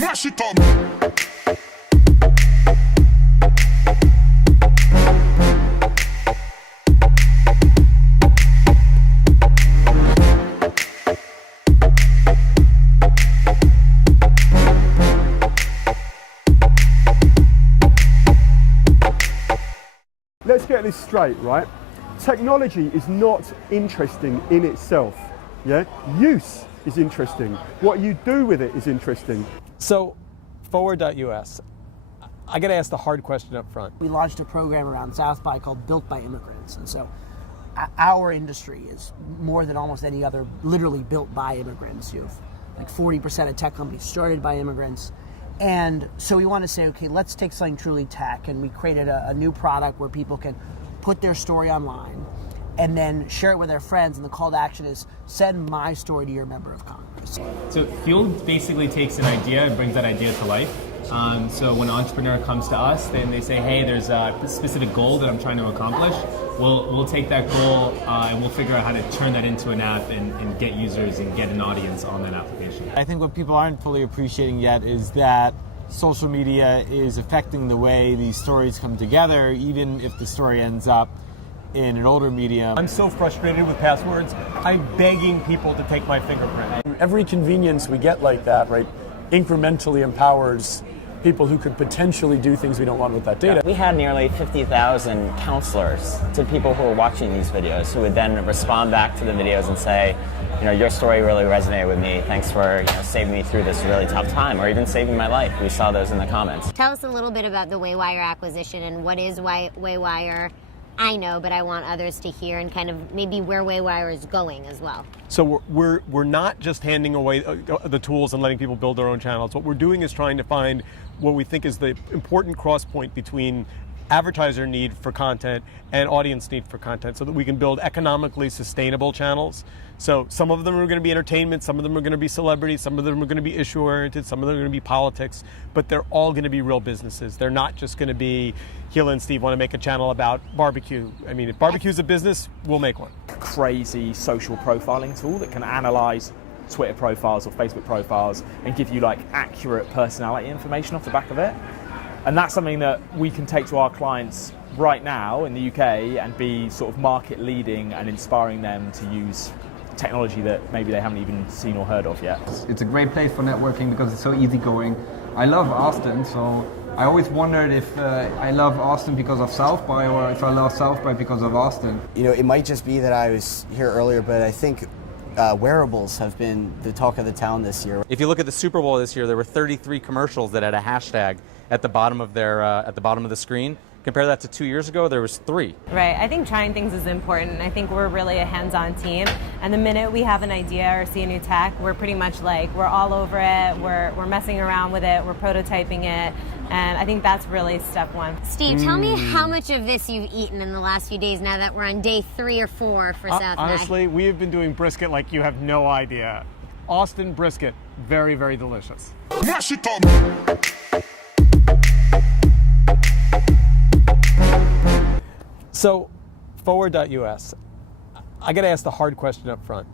Mash it up. Let's get this straight, right? Technology is not interesting in itself, yeah? Use is interesting. What you do with it is interesting. So, forward.us, I got to ask the hard question up front. We launched a program around South by called Built by Immigrants, and so our industry is more than almost any other literally built by immigrants. You have like 40% of tech companies started by immigrants. And so we want to say, okay, let's take something truly tech, and we created a new product where people can put their story online and then share it with their friends, and the call to action is send my story to your member of Congress. So Fueled basically takes an idea and brings that idea to life. So when an entrepreneur comes to us, then they say, hey, there's a specific goal that I'm trying to accomplish. We'll take that goal and we'll figure out how to turn that into an app and get users and get an audience on that application. I think what people aren't fully appreciating yet is that social media is affecting the way these stories come together, even if the story ends up in an older medium. I'm so frustrated with passwords. I'm begging people to take my fingerprint. Every convenience we get like that, right, incrementally empowers people who could potentially do things we don't want with that data. We had nearly 50,000 counselors to people who were watching these videos who would then respond back to the videos and say, you know, your story really resonated with me. Thanks for saving me through this really tough time, or even saving my life. We saw those in the comments. Tell us a little bit about the Waywire acquisition and what is Waywire. I know, but I want others to hear, and kind of maybe where Waywire is going as well. So we're not just handing away the tools and letting people build their own channels. What we're doing is trying to find what we think is the important cross point between advertiser need for content and audience need for content, so that we can build economically sustainable channels. So some of them are going to be entertainment, some of them are going to be celebrity, some of them are going to be issue oriented, some of them are going to be politics, but they're all going to be real businesses. They're not just going to be, Hila and Steve want to make a channel about barbecue. I mean, if barbecue's a business, we'll make one. Crazy social profiling tool that can analyze Twitter profiles or Facebook profiles and give you like accurate personality information off the back of it. And that's something that we can take to our clients right now in the UK and be sort of market leading and inspiring them to use technology that maybe they haven't even seen or heard of yet. It's a great place for networking because it's so easygoing. I love Austin, so I always wondered if I love Austin because of South by, or if I love South by because of Austin. You know, it might just be that I was here earlier, but I think wearables have been the talk of the town this year. If you look at the Super Bowl this year, there were 33 commercials that had a hashtag at the bottom of their at the bottom of the screen. Compare that to 2 years ago, there was 3. Right, I think trying things is important. I think we're really a hands-on team, and the minute we have an idea or see a new tech, we're pretty much like, we're all over it, we're messing around with it, we're prototyping it, and I think that's really step one. Steve, tell me how much of this you've eaten in the last few days now that we're on day 3 or 4 for South by. Honestly, we have been doing brisket like you have no idea. Austin brisket, very, very delicious. Mash it up. So, forward.us, I got to ask the hard question up front.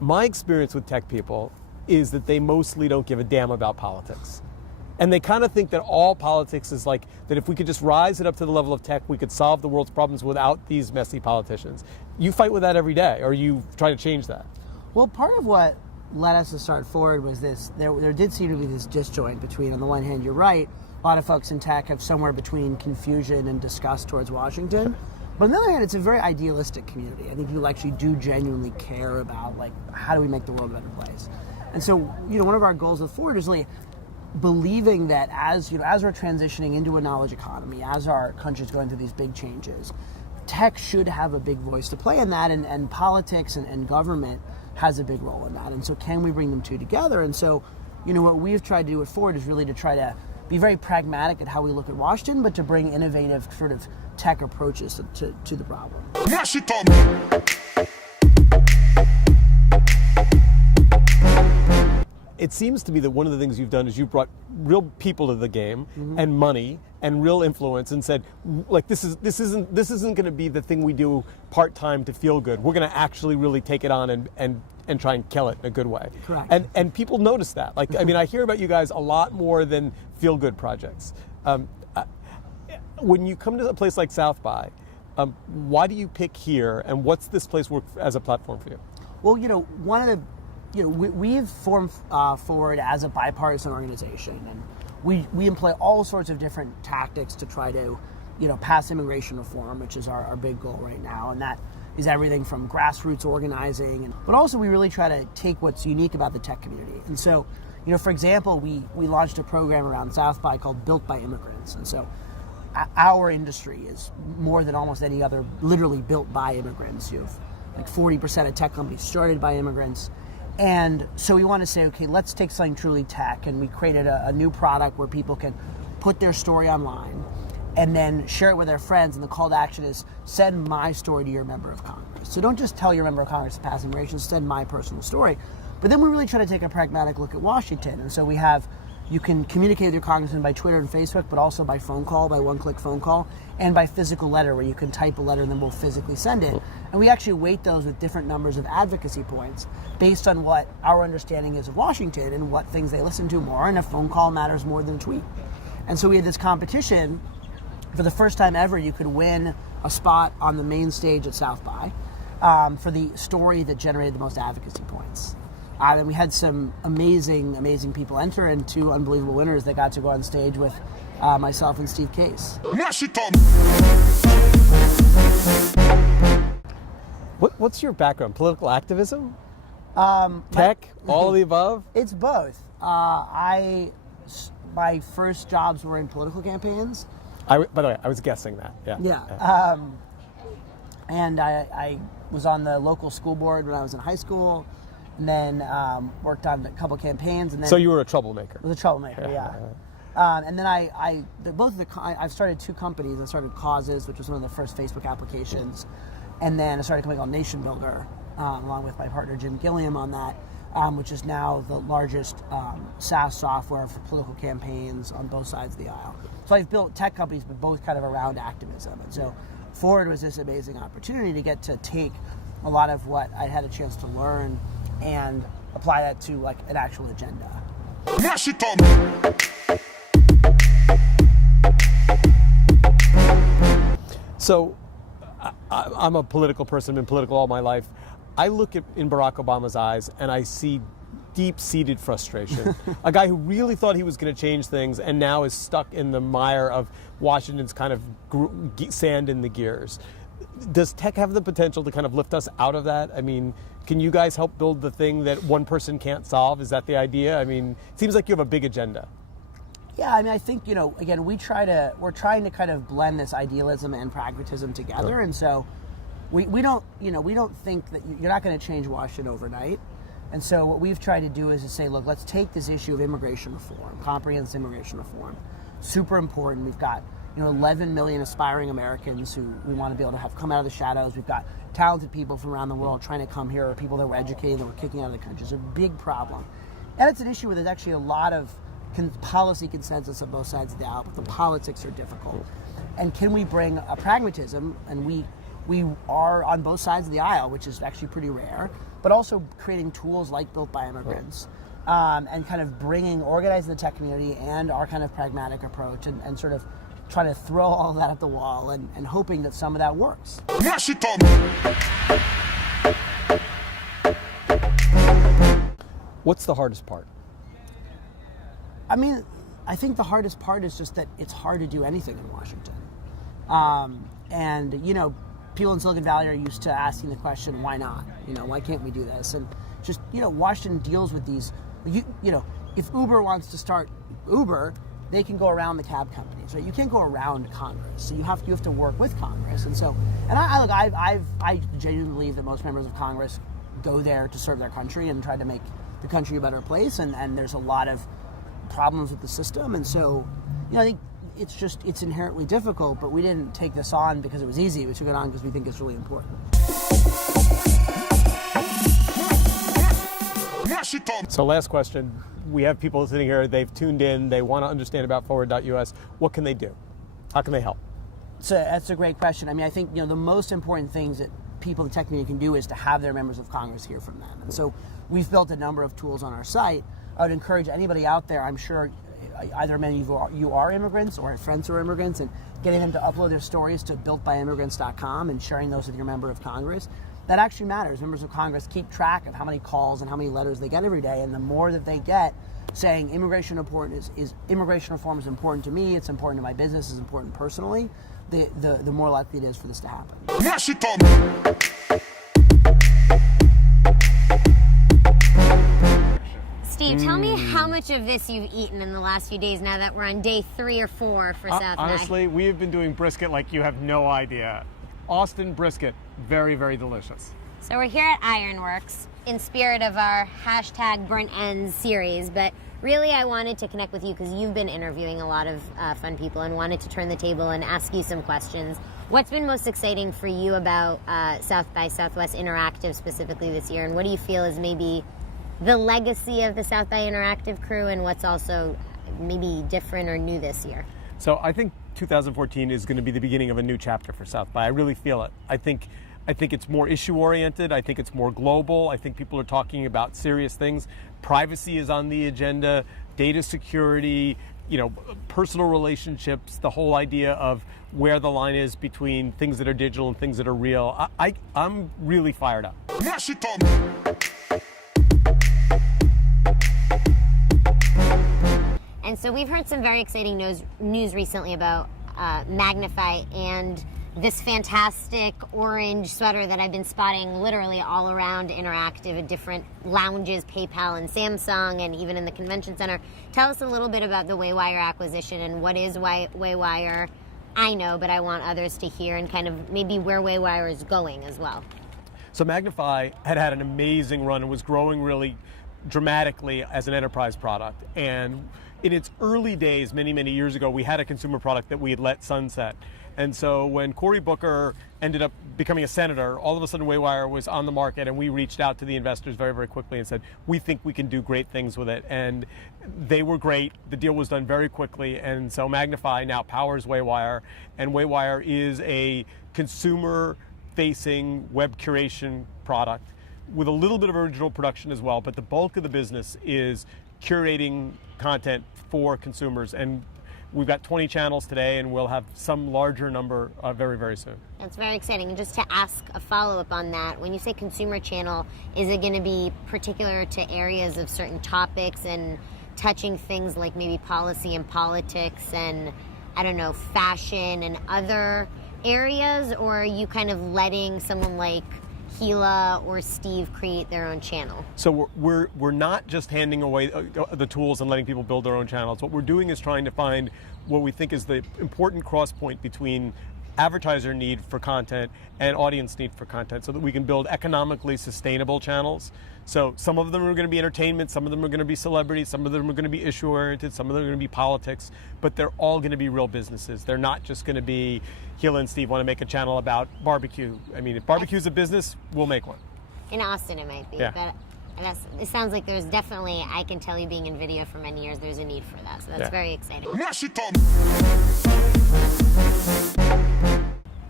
My experience with tech people is that they mostly don't give a damn about politics. And they kind of think that all politics is like, that if we could just rise it up to the level of tech, we could solve the world's problems without these messy politicians. You fight with that every day, or you try to change that? Well, part of what led us to start Forward was this, there did seem to be this disjoint between, on the one hand, you're right, a lot of folks in tech have somewhere between confusion and disgust towards Washington. But on the other hand, it's a very idealistic community. I think people actually do genuinely care about, like, how do we make the world a better place? And so, one of our goals with Forward is really believing that as we're transitioning into a knowledge economy, as our country's going through these big changes, tech should have a big voice to play in that, and politics and government has a big role in that. And so can we bring them two together? And so, what we've tried to do at Forward is really to try to be very pragmatic at how we look at Washington, but to bring innovative sort of tech approaches to the problem. Mash it up. It seems to me that one of the things you've done is you've brought real people to the game, and money and real influence, and said, like, this isn't going to be the thing we do part-time to feel good. We're going to actually really take it on and and try and kill it in a good way. Correct. And people notice that. Like, I mean, I hear about you guys a lot more than feel-good projects. When you come to a place like South by, why do you pick here, and what's this place work as a platform for you? Well, one of the, we've formed Forward as a bipartisan organization, and we employ all sorts of different tactics to try to, pass immigration reform, which is our big goal right now, and that is everything from grassroots organizing, but also we really try to take what's unique about the tech community. And so, for example, we launched a program around South by called Built by Immigrants, and so our industry is more than almost any other literally built by immigrants. You have like 40% of tech companies started by immigrants. And so we want to say, okay, let's take something truly tech, and we created a new product where people can put their story online and then share it with their friends, and the call to action is send my story to your member of Congress. So don't just tell your member of Congress to pass immigration, send my personal story. But then we really try to take a pragmatic look at Washington, and so you can communicate with your congressman by Twitter and Facebook, but also by phone call, by one-click phone call, and by physical letter, where you can type a letter and then we'll physically send it. And we actually weight those with different numbers of advocacy points based on what our understanding is of Washington and what things they listen to more, and a phone call matters more than a tweet. And so we had this competition. For the first time ever, you could win a spot on the main stage at South by for the story that generated the most advocacy points. And we had some amazing people enter, and two unbelievable winners that got to go on stage with myself and Steve Case. What's your background? Political activism? Tech? All of the above? It's both. My first jobs were in political campaigns. By the way, I was guessing that. Yeah. And I was on the local school board when I was in high school, and then worked on a couple campaigns. And then so you were a troublemaker. I was a troublemaker, yeah. And then I've started two companies. I started Causes, which was one of the first Facebook applications, and then I started a company called Nation Builder, along with my partner Jim Gilliam on that, which is now the largest SaaS software for political campaigns on both sides of the aisle. So I've built tech companies, but both kind of around activism. And so Forward was this amazing opportunity to get to take a lot of what I had a chance to learn and apply that to like an actual agenda. So I'm a political person, been political all my life. I look in Barack Obama's eyes and I see deep-seated frustration. A guy who really thought he was going to change things and now is stuck in the mire of Washington's kind of sand in the gears. Does tech have the potential to kind of lift us out of that? I mean, can you guys help build the thing that one person can't solve? Is that the idea? I mean, it seems like you have a big agenda. Yeah, I mean, I think, again, we're trying to kind of blend this idealism and pragmatism together. And so we don't think that you're not going to change Washington overnight. And so what we've tried to do is to say, look, let's take this issue of immigration reform, comprehensive immigration reform, super important. We've got 11 million aspiring Americans who we want to be able to have come out of the shadows. We've got talented people from around the world trying to come here, or people that were educated that were kicking out of the country. It's a big problem. And it's an issue where there's actually a lot of policy consensus on both sides of the aisle, but the politics are difficult. And can we bring a pragmatism, and we are on both sides of the aisle, which is actually pretty rare, but also creating tools like Built by Immigrants, and kind of organizing the tech community and our kind of pragmatic approach, and sort of trying to throw all of that at the wall and hoping that some of that works. What's the hardest part? I mean, I think the hardest part is just that it's hard to do anything in Washington. People in Silicon Valley are used to asking the question, why not? Why can't we do this? And just, Washington deals with these, if Uber wants to start Uber, they can go around the cab companies, right? You can't go around Congress. So you have to work with Congress. And so, I genuinely believe that most members of Congress go there to serve their country and try to make the country a better place. And there's a lot of problems with the system. And so, I think it's inherently difficult, but we didn't take this on because it was easy. We took it on because we think it's really important. So last question. We have people sitting here, they've tuned in, they want to understand about forward.us. What can they do? How can they help? So that's a great question. I mean, I think, the most important things that people in the tech community can do is to have their members of Congress hear from them. And so we've built a number of tools on our site. I would encourage anybody out there, I'm sure either many of you are immigrants or have friends who are immigrants, and getting them to upload their stories to builtbyimmigrants.com and sharing those with your member of Congress. That actually matters. Members of Congress keep track of how many calls and how many letters they get every day, and the more that they get saying immigration reform is important to me, it's important to my business, it's important personally, the more likely it is for this to happen. Mash it up. Steve, tell me how much of this you've eaten in the last few days now that we're on day 3 or 4 for South by. Honestly, we have been doing brisket like you have no idea. Austin brisket, very, very delicious. So we're here at Ironworks in spirit of our hashtag Burnt Ends series, but really I wanted to connect with you because you've been interviewing a lot of fun people and wanted to turn the table and ask you some questions. What's been most exciting for you about South by Southwest Interactive specifically this year, and what do you feel is maybe the legacy of the South by Interactive crew and what's also maybe different or new this year? So I think 2014 is going to be the beginning of a new chapter for South by. I really feel it. I think it's more issue-oriented. I think it's more global. I think people are talking about serious things. Privacy is on the agenda, data security, personal relationships, the whole idea of where the line is between things that are digital and things that are real. I'm really fired up. Mash it up. And so we've heard some very exciting news recently about Magnify and this fantastic orange sweater that I've been spotting literally all around Interactive at different lounges, PayPal and Samsung, and even in the convention center. Tell us a little bit about the Waywire acquisition and what is Waywire. I know, but I want others to hear, and kind of maybe where Waywire is going as well. So Magnify had an amazing run and was growing really dramatically as an enterprise product. And in its early days, many, many years ago, we had a consumer product that we had let sunset. And so when Cory Booker ended up becoming a senator, all of a sudden Waywire was on the market, and we reached out to the investors very, very quickly and said, we think we can do great things with it. And they were great. The deal was done very quickly. And so Magnify now powers Waywire, and Waywire is a consumer-facing web curation product with a little bit of original production as well, but the bulk of the business is curating content for consumers. And we've got 20 channels today, and we'll have some larger number very, very soon. That's very exciting. And just to ask a follow-up on that, when you say consumer channel, is it going to be particular to areas of certain topics and touching things like maybe policy and politics and, I don't know, fashion and other areas? Or are you kind of letting someone like Gila or Steve create their own channel? So we're not just handing away the tools and letting people build their own channels. What we're doing is trying to find what we think is the important cross point between advertiser need for content and audience need for content, so that we can build economically sustainable channels. So some of them are going to be entertainment, some of them are going to be celebrities, some of them are going to be issue oriented, some of them are going to be politics, but they're all going to be real businesses. They're not just going to be Gila and Steve want to make a channel about barbecue. I mean, if barbecue is a business, we'll make one. In Austin it might be, Yeah. but it sounds like there's definitely, I can tell you being in video for many years, there's a need for that. So that's very exciting. Mash it up.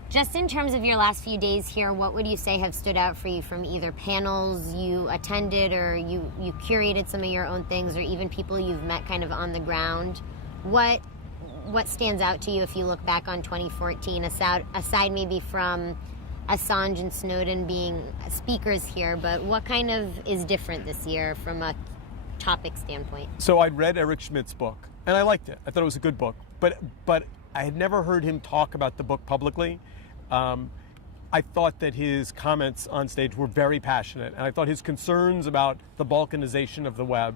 Just in terms of your last few days here, what would you say have stood out for you from either panels you attended or you curated some of your own things, or even people you've met kind of on the ground? What stands out to you if you look back on 2014, aside maybe from Assange and Snowden being speakers here, but what kind of is different this year from a topic standpoint? So I'd read Eric Schmidt's book, and I liked it. I thought it was a good book, but I had never heard him talk about the book publicly. I thought that his comments on stage were very passionate, and I thought his concerns about the balkanization of the web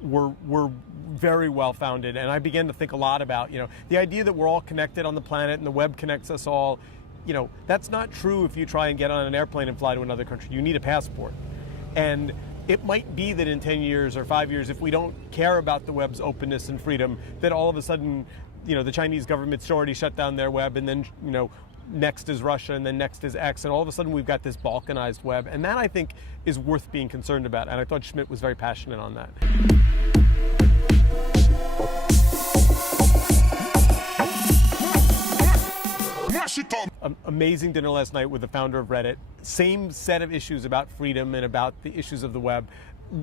were very well founded. And I began to think a lot about, the idea that we're all connected on the planet and the web connects us all. That's not true if you try and get on an airplane and fly to another country. You need a passport. And it might be that in 10 years or 5 years, if we don't care about the web's openness and freedom, that all of a sudden, the Chinese government's already shut down their web, and then, next is Russia, and then next is X, and all of a sudden we've got this balkanized web. And that, I think, is worth being concerned about. And I thought Schmidt was very passionate on that. an amazing dinner last night with the founder of Reddit. Same set of issues about freedom and about the issues of the web.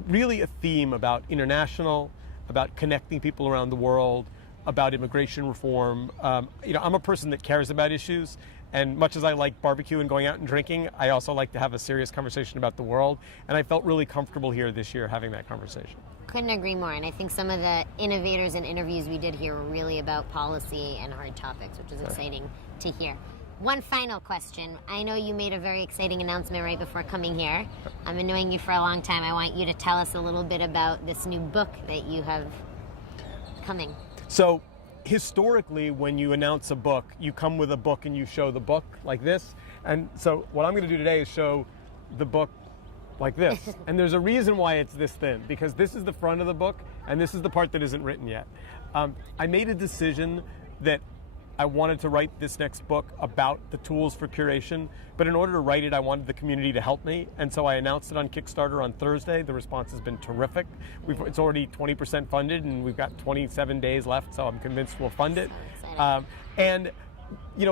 Really a theme about international, about connecting people around the world, about immigration reform. I'm a person that cares about issues, and much as I like barbecue and going out and drinking, I also like to have a serious conversation about the world, and I felt really comfortable here this year having that conversation. Couldn't agree more, and I think some of the innovators and interviews we did here were really about policy and hard topics, which is exciting to hear. One final question. I know you made a very exciting announcement right before coming here. I've been knowing you for a long time. I want you to tell us a little bit about this new book that you have coming. So historically, when you announce a book, you come with a book and you show the book like this. And so what I'm going to do today is show the book like this. And there's a reason why it's this thin, because this is the front of the book and this is the part that isn't written yet. I made a decision that I wanted to write this next book about the tools for curation, but in order to write it, I wanted the community to help me, and so I announced it on Kickstarter on Thursday. The response has been terrific. It's already 20% funded, and we've got 27 days left, so I'm convinced we'll fund it. And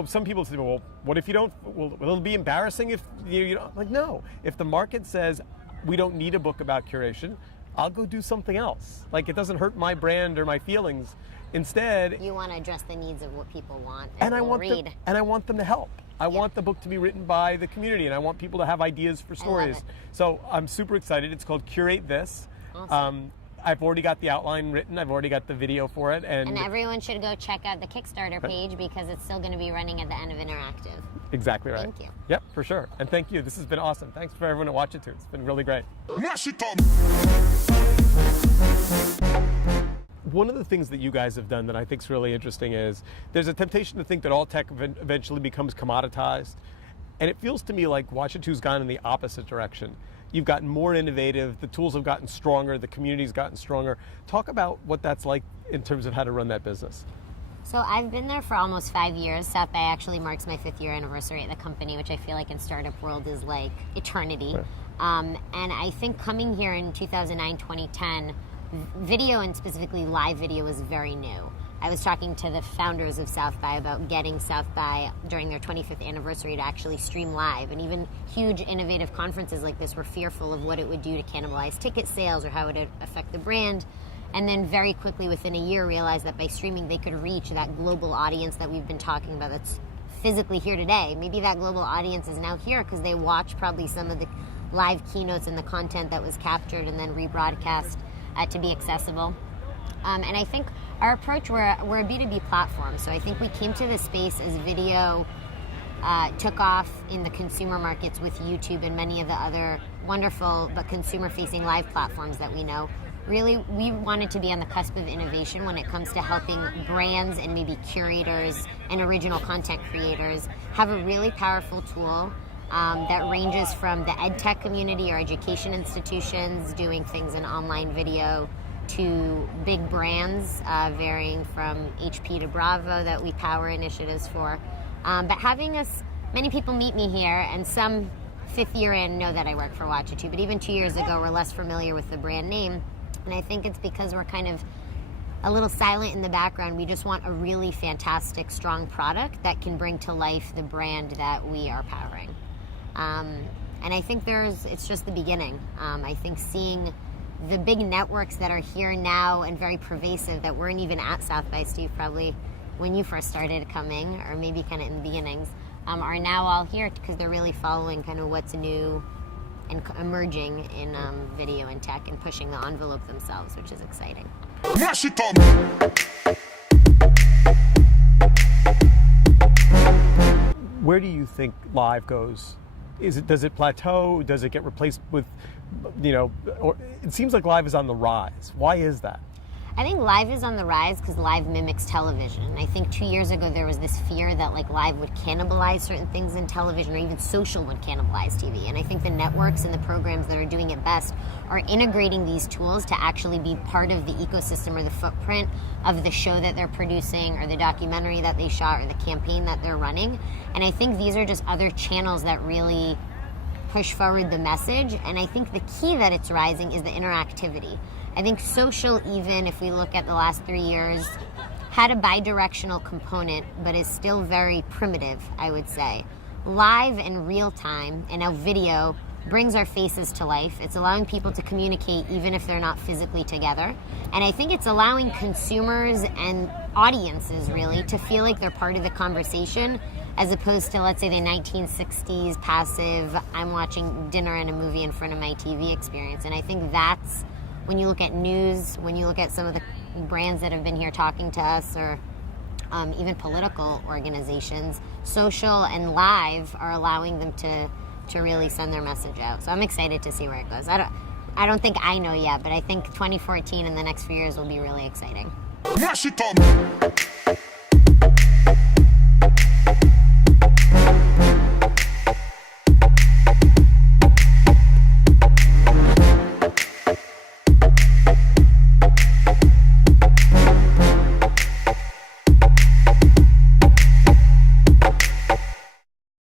some people say, well, what if you don't? Will it be embarrassing if you don't? Like, no. If the market says we don't need a book about curation, I'll go do something else. Like, it doesn't hurt my brand or my feelings. Instead, you want to address the needs of what people want and I want them to help. I want the book to be written by the community, and I want people to have ideas for stories. So I'm super excited. It's called Curate This. Awesome. I've already got the outline written. I've already got the video for it. And everyone should go check out the Kickstarter page because it's still going to be running at the end of Interactive. Exactly right. Thank you. Yep, for sure. And thank you. This has been awesome. Thanks for everyone to watch it too. It's been really great. One of the things that you guys have done that I think is really interesting is there's a temptation to think that all tech eventually becomes commoditized. And it feels to me like Watch It 2's gone in the opposite direction. You've gotten more innovative, the tools have gotten stronger, the community's gotten stronger. Talk about what that's like in terms of how to run that business. So I've been there for almost 5 years. South by actually marks my 5th year anniversary at the company, which I feel like in startup world is like eternity. Right. And I think coming here in 2009, 2010, video and specifically live video was very new. I was talking to the founders of South by about getting South by during their 25th anniversary to actually stream live, and even huge innovative conferences like this were fearful of what it would do to cannibalize ticket sales or how it would affect the brand. And then very quickly within a year realized that by streaming they could reach that global audience that we've been talking about that's physically here today. Maybe that global audience is now here because they watch probably some of the live keynotes and the content that was captured and then rebroadcast to be accessible. And I think our approach, we're a B2B platform, so I think we came to this space as video took off in the consumer markets with YouTube and many of the other wonderful but consumer-facing live platforms that we know. Really, we wanted to be on the cusp of innovation when it comes to helping brands and maybe curators and original content creators have a really powerful tool that ranges from the ed tech community or education institutions doing things in online video to big brands varying from HP to Bravo that we power initiatives for. But having many people meet me here, and some 5th year in know that I work for Watch It 2, but even 2 years ago were less familiar with the brand name. And I think it's because we're kind of a little silent in the background. We just want a really fantastic, strong product that can bring to life the brand that we are powering. And I think it's just the beginning. I think seeing the big networks that are here now and very pervasive that weren't even at South by, Steve, probably when you first started coming, or maybe kind of in the beginnings, are now all here because they're really following kind of what's new and emerging in video and tech and pushing the envelope themselves, which is exciting. Where do you think live goes? Does it plateau? Does it get replaced with, or it seems like live is on the rise. Why is that? I think live is on the rise because live mimics television. I think 2 years ago there was this fear that like live would cannibalize certain things in television, or even social would cannibalize TV. And I think the networks and the programs that are doing it best are integrating these tools to actually be part of the ecosystem or the footprint of the show that they're producing or the documentary that they shot or the campaign that they're running. And I think these are just other channels that really push forward the message. And I think the key that it's rising is the interactivity. I think social, even if we look at the last 3 years, had a bi-directional component, but is still very primitive, I would say. Live and real time, and now video, brings our faces to life. It's allowing people to communicate even if they're not physically together. And I think it's allowing consumers and audiences really to feel like they're part of the conversation, as opposed to, let's say, the 1960s passive, I'm watching dinner and a movie in front of my TV experience. And I think that's, when you look at news, when you look at some of the brands that have been here talking to us, or even political organizations, social and live are allowing them to really send their message out. So I'm excited to see where it goes. I don't think I know yet, but I think 2014 and the next few years will be really exciting. Mash it up.